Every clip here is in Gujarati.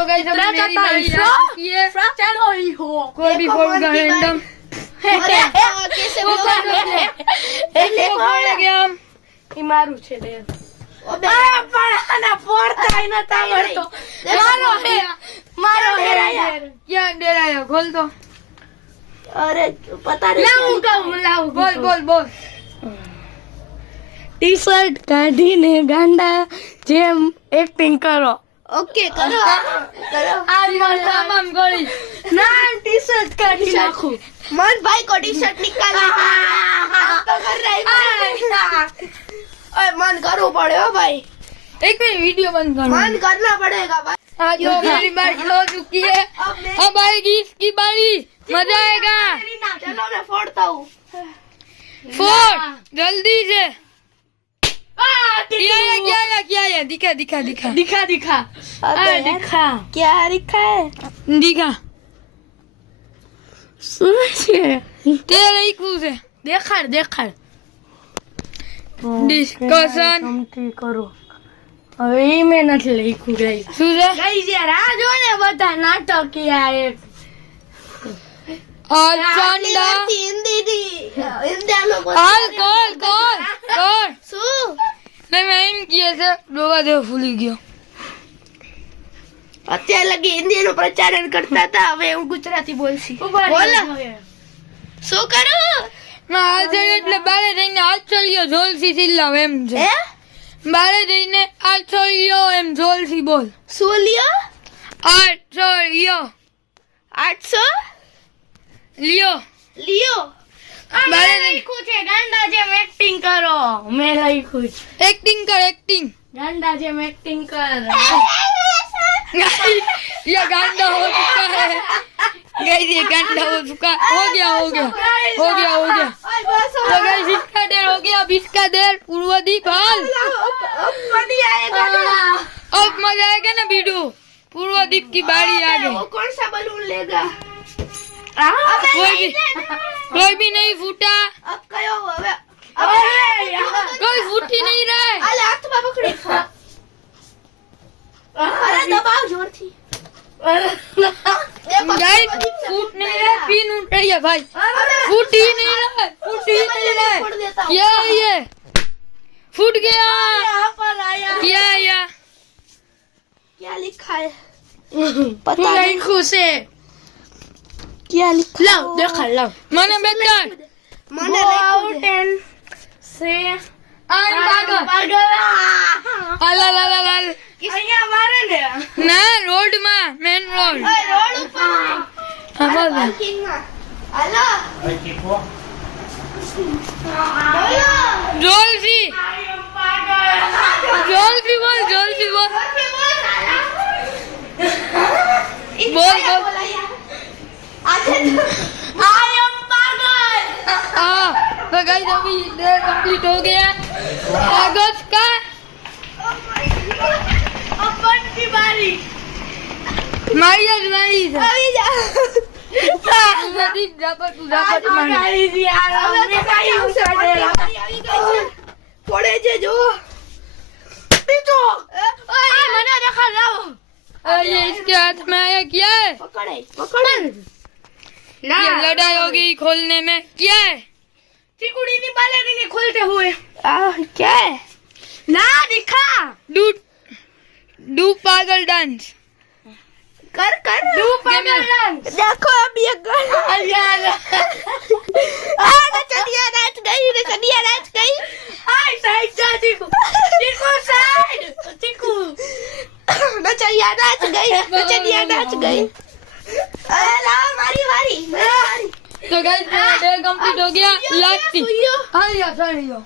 तो गाइस हम मेरी बारी आ चुकी है। चलो ही हो कोई भी फोड़ूंगा रैंडम। कैसे वो फोड़ गया हम। એ મારું છે દે આ પણ આના ફોડતા ન આવડતો મારો હે क्या डराया खोल तो। અરે પતા નહીં લાવું કહું લાવું बोल बोल बोल। ટી શર્ટ કાઢીને ગાંડા જેમ એક્ટિંગ કરો ઓકે કરો કરો हम गोली ના ટી શર્ટ કાઢી નાખું મન ભાઈ को टी शर्ट निकाल तो कर रही ओए मन करो पड़े हो भाई एक मिनट वीडियो बंद कर। मन करना पड़ेगा भाई हाँ तो मेरी बारी हो चुकी है। अब आएगी इसकी बारी। मजा आएगा। चलो मैं फोड़ता हूँ फोड़ जल्दी से। क्या है दिखा दिखा दिखा दिखा दिखा दिखा क्या दिखा है दिखा तेरे ही खुश है। देखाड़ देखाड़ डिस्कशन કરો હવે ઈ મે નથી લખ્યું ગાઈસ શું છે ગાઈસ યાર આ જો ને બધા નાટકીયા એક અચંડા હિન્દી આમાં હાલ કોલ કોલ કોલ શું મેં એમ કિયા છે ડોવા દેવ ભૂલી ગયો। અત્યાર લગી હિન્દીનું પ્રચારણ કરતા હતા હવે હું ગુજરાતી બોલશી બોલો શું કરું ના આજે એટલે બારે જઈને આચળ્યો ઝોલસી સિલ્લાવ એમ છે હે બારે જઈને આચળ્યો એમ ઝોલસી બોલ શું લ્યો આચળ્યો 800 લ્યો લિયો બારે લખ્યું છે ગાંડા જેમ એક્ટિંગ કરો મેં લખ્યું છે एक्टिंग कर एक्टिंग ગાંડા જેમ એક્ટિંગ કર ये गांडा हो चुका है गाइस ये गांडा हो चुका हो गया हो गया हो गया हो गया तो गाइस इसका देर हो गया अब इसका देर पूर्वदीप हाल अब मजा आएगा ना वीडियो। पूर्वदीप की बारी आ गई। वो कौन सा बलून लेगा कोई भी नहीं फूटा अब कयो હવે कोई फूटी नहीं रहा है। અલે હાથમાં પકડી અરે દબાવ જોરથી गाइस फूट नहीं रहा पिन उठ रही है भाई फूट ही नहीं रहा फूट ही नहीं रहा क्या है ये फूट गया यहाँ पर आया क्या है ये क्या लिखा है पता नहीं खुश है क्या लिखा लाओ देखा लाओ मैंने बेटा मैंने आउट एंड से आई पागल अला ला ला ला અહીંયા મારે ને ना रोड में मेन रोड રોડ ઉપર हाँ बोल પાર્કિંગ માં હાલો બોલો जोलसी जोलसी बोल बोल बोल આજે आई एम पागल हाँ तो गाइस अभी देर कंप्लीट हो गया अगस्त का अपन की बारी मारिया जुलाई से अभी जा पूर्वदीप जापत मारी गाइस यार हमने काई उछाड़े પડે છે જો બીજો ઓય મને દેખા લાવો और ये इसके हाथ में आया क्या है પકડે પકડે ये लड़ाई होगी खोलने में क्या है चिकुड़ी नहीं बालेरी नहीं खोलते हुए क्या है ना दिखा डू डू पागल डांस कर कर डू पागल डांस देखो अब ये कर यार नचनिया नाच गई हाय साइड जा चिकू साइड चिकू नचनिया नाच गई अरे ला मारी तो गाइस मेरा डे कंप्लीट हो गया लास्ट हाँ यार सॉरी यो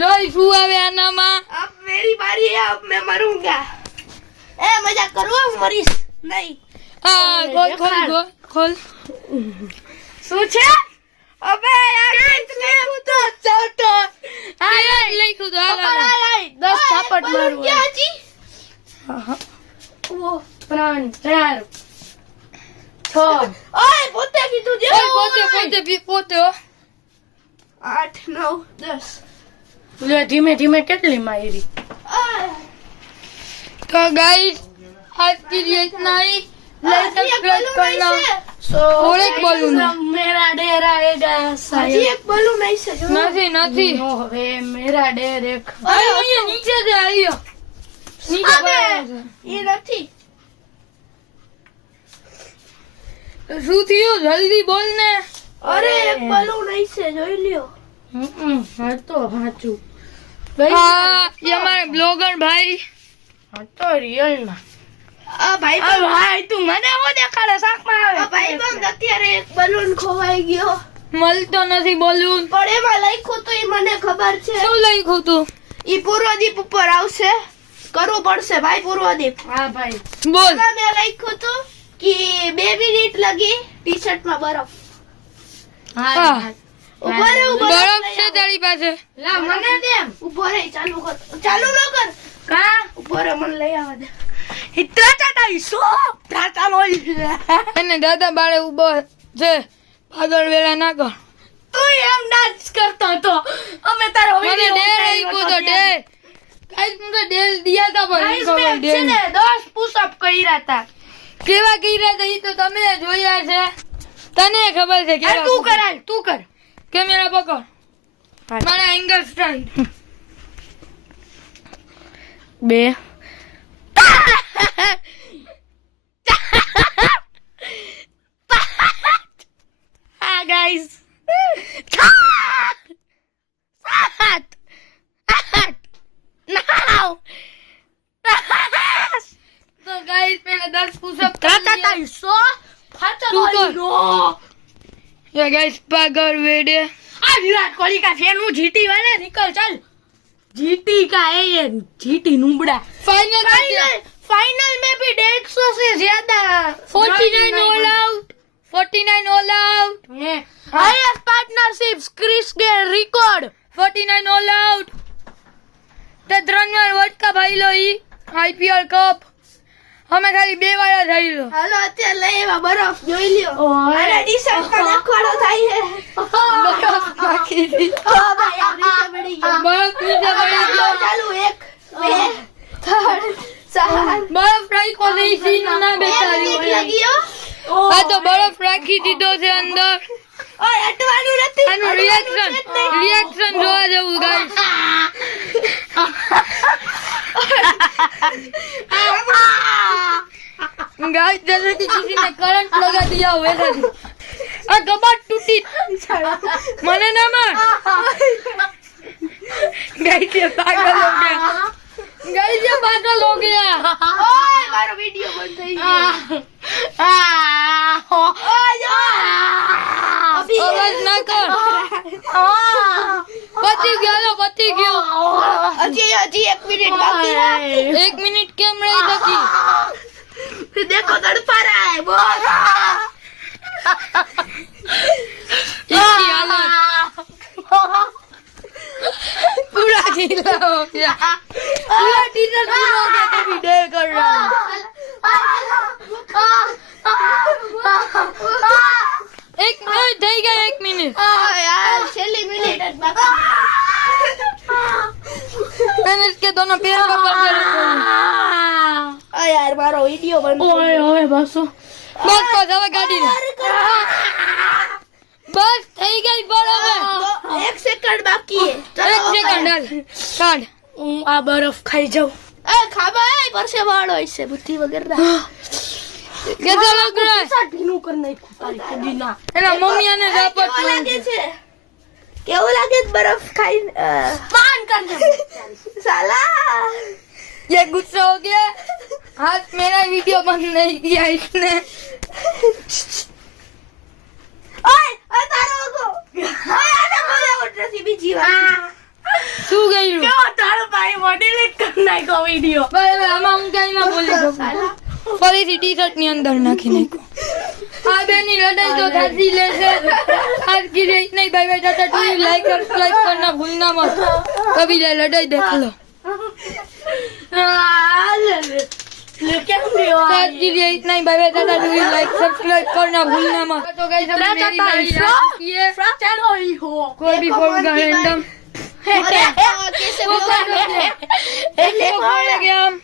रोई हुआ वे आना माँ अब मेरी बारी है अब मैं मरूंगा ए मजाक करो मरीश नहीं हाँ खोल खोल खोल खोल શું છે અબે યાર એટલે તો ચોટો आया ले खुद आला 10 થાપટ મારું ક્યાં જી ઓ 3 4 6 ઓય પોતે કીધું જે પોતે 8 9 10 લે ધીમે ધીમે કેટલી મારી તો ગાઈસ आज के लिए इतना ही। लाइक सब्सक्राइब करना। और एक बलून मेरा डेर आएगा हજી એક બલૂન નહીં છે જો નથી નથી હવે મેરા ડેર એક અરે અહીંયા નીચે છે આવ્યો નીચે પડ્યો છે એ નથી તો શું થયું જલ્દી બોલ ને અરે એક બલૂન નહીં છે જોઈ લ્યો હા તો સાચું હા ये हमारे ब्लॉगर भाई હા તો રિયલ માં આ ભાઈ તું મને હો દેખાડે શાકમાં આવે ભાઈ બંધ અત્યારે એક બલૂન ખોવાઈ ગયો મળતો નથી બોલું પણ એમાં લખ્યું તો એ મને ખબર છે શું લખ્યું તું ઈ પૂર્વદીપ ઉપર આવશે કરવું પડશે ભાઈ પૂર્વદીપ હા ભાઈ બોલ મેં લખ્યું હતું કે 2 મિનિટ લગી ટી શર્ટ માં બરફ હા ઉભો રે બરફ છે તારી પાસે લા મને દે ઉભો રે ચાલુ કર ચાલુ ન કર કા ઉભો રે મને લઈ આવા દે ઇતરા ચાટાઈ સો ટાટા લોઈ અને દાદા બારે ઉભો છે પાગળ વેલા ના કર તું એમ ડાન્સ કરતો તો અમે તારો મને ડેર આપ્યો તો ડેર કાઈ તું તો ડેર દિયા તા પણ ખબર ડેર ને 10 પુશ અપ કર્યા હતા કેવા કર્યા હતા ઈ તો તમે જોયા છે તને ખબર છે કેવા તું કરાલ તું કર કેમેરા પકડ મારા એંગલ સ્ટાઇલ 2 guys. 7, 8, now. તો ગાઈસ મેં 10 પુશઅપ Trata isso. Hacha તું કર. no. યા ગાઈસ પાગળ વેડે आ विराट कोहली का फैन हूँ जीटी वाले निकल चल जीटी का है ये जीटी नुबड़ा ફાઇનલ फाइनल में भी 150 से ज्यादा 49 all out 49 all out highest partnerships Chris Gayle record 49 all out તે 3 વાર વર્લ્ડ કપ આઈલો ઈ આઈપીએલ કપ અમે ખાલી 2 વાર જ આઈલો હાલો અત્યારે લઈ એવા બરફ જોઈ લ્યો અરે ડી-શર્ટ માં નખવાડો થાય છે બરફ નાખી દી ઓ ભાઈ આ નીચે પડી ગયો બરફ નીચે પડી ગયો ચાલુ 1 2 3 4 બરફ રાખ્યો છે ઈ સીન ના બેસાડી ગયો આ તો બરફ રાખી દીધો છે અંદર ઓય અટવાનું નથી આનું રિએક્શન જોવા જેવું ગાઈસ गाइस जैसे कि किसी ने करंट लगा दिया हो वैसा ही आ कबाट टूटी मने ना मार गाइस ये पागल हो गया ઓય મારો વિડિયો બંધ થઈ ગયો ઓય आवाज ना कर पति गयो હજી 1 મિનિટ બાકી છે 1 मिनट केम रही थकी देखो तड़पा रहा है बहुत इसकी हालत पूरा गीला हो गया पूरा टी-शर्ट गीला हो गया तभी डेर कर रहा है एक मिनट થઈ ગયા 1 મિનિટ यार छेली मिनट જ બાકી मैंने इसके दोनों पैर पकड़ के रखो આ યાર મારો વિડિયો બંધ ઓય ઓય બસ બસ હવે ગાડી લે બસ થઈ ગઈ બરાબર 1 સેકન્ડ બાકી છે 1 સેકન્ડ હાલ કાઢ હું આ બરફ ખાઈ જાઉં એ ખાબા એ પરસે વાળો છે બુદ્ધિ વગર ના कैसा लग रहा है શર્ટ ભીનું કર નાખ્યું તારી કુદીના એના મમ્મી ને ઝાપટ લાગે છે કેવું લાગે છે બરફ ખાઈ પાન કર દે સાલા ये गुस्सा हो गया आज मेरा वीडियो बंद नहीं किया इसने ઓય ઓય તારો ગો ઓય આને બોલે ઉઠી બીજી વાર શું ગયું કેવો તારો ભાઈ મોડેલિંગ કર નાખ્યો વિડિયો ભાઈ આમાં હું કઈ ના બોલી શકું ફરીથી ટી-શર્ટ ની અંદર નાખી નાખ્યો આ બેની લડાઈ તો થાતી લેશે आज की रेट नहीं भाई बेटा तो लाइक सब्सक्राइब करना भूलना मत कभी लड़ाई देख लो ले क्या हुआ आज की रेट नहीं भाई बेटा तो लाइक सब्सक्राइब करना भूलना मत तो गाइस अब मेरी बारी आ चुकी है चलो ही हो कोई भी फोन का रैंडम कैसे वो कर गया हम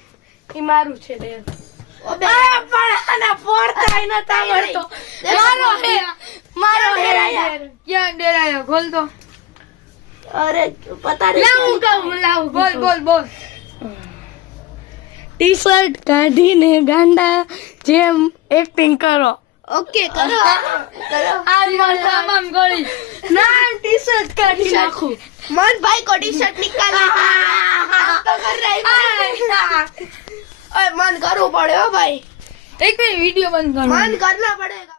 ઈ મારું છે રે ઓબે પણ આના પોરતાય નતા આવડતો. મારો હે ક્યાં ડેરાયો ખોલ તો અરે પતા નહીં લાવું કહું લાવું બોલ બોલ બોલ ટી શર્ટ કાઢીને ગાંડા જેમ એક્ટિંગ કરો. ઓકે કરો આમ આમ ગળી ના ટી શર્ટ કાઢી નાખું. मन भाई को टी शर्ट निकाल तो कर रही ओए मन करो पड़े हो भाई એક મિનિટ વિડિયો બંધ કરો मन करना पड़ेगा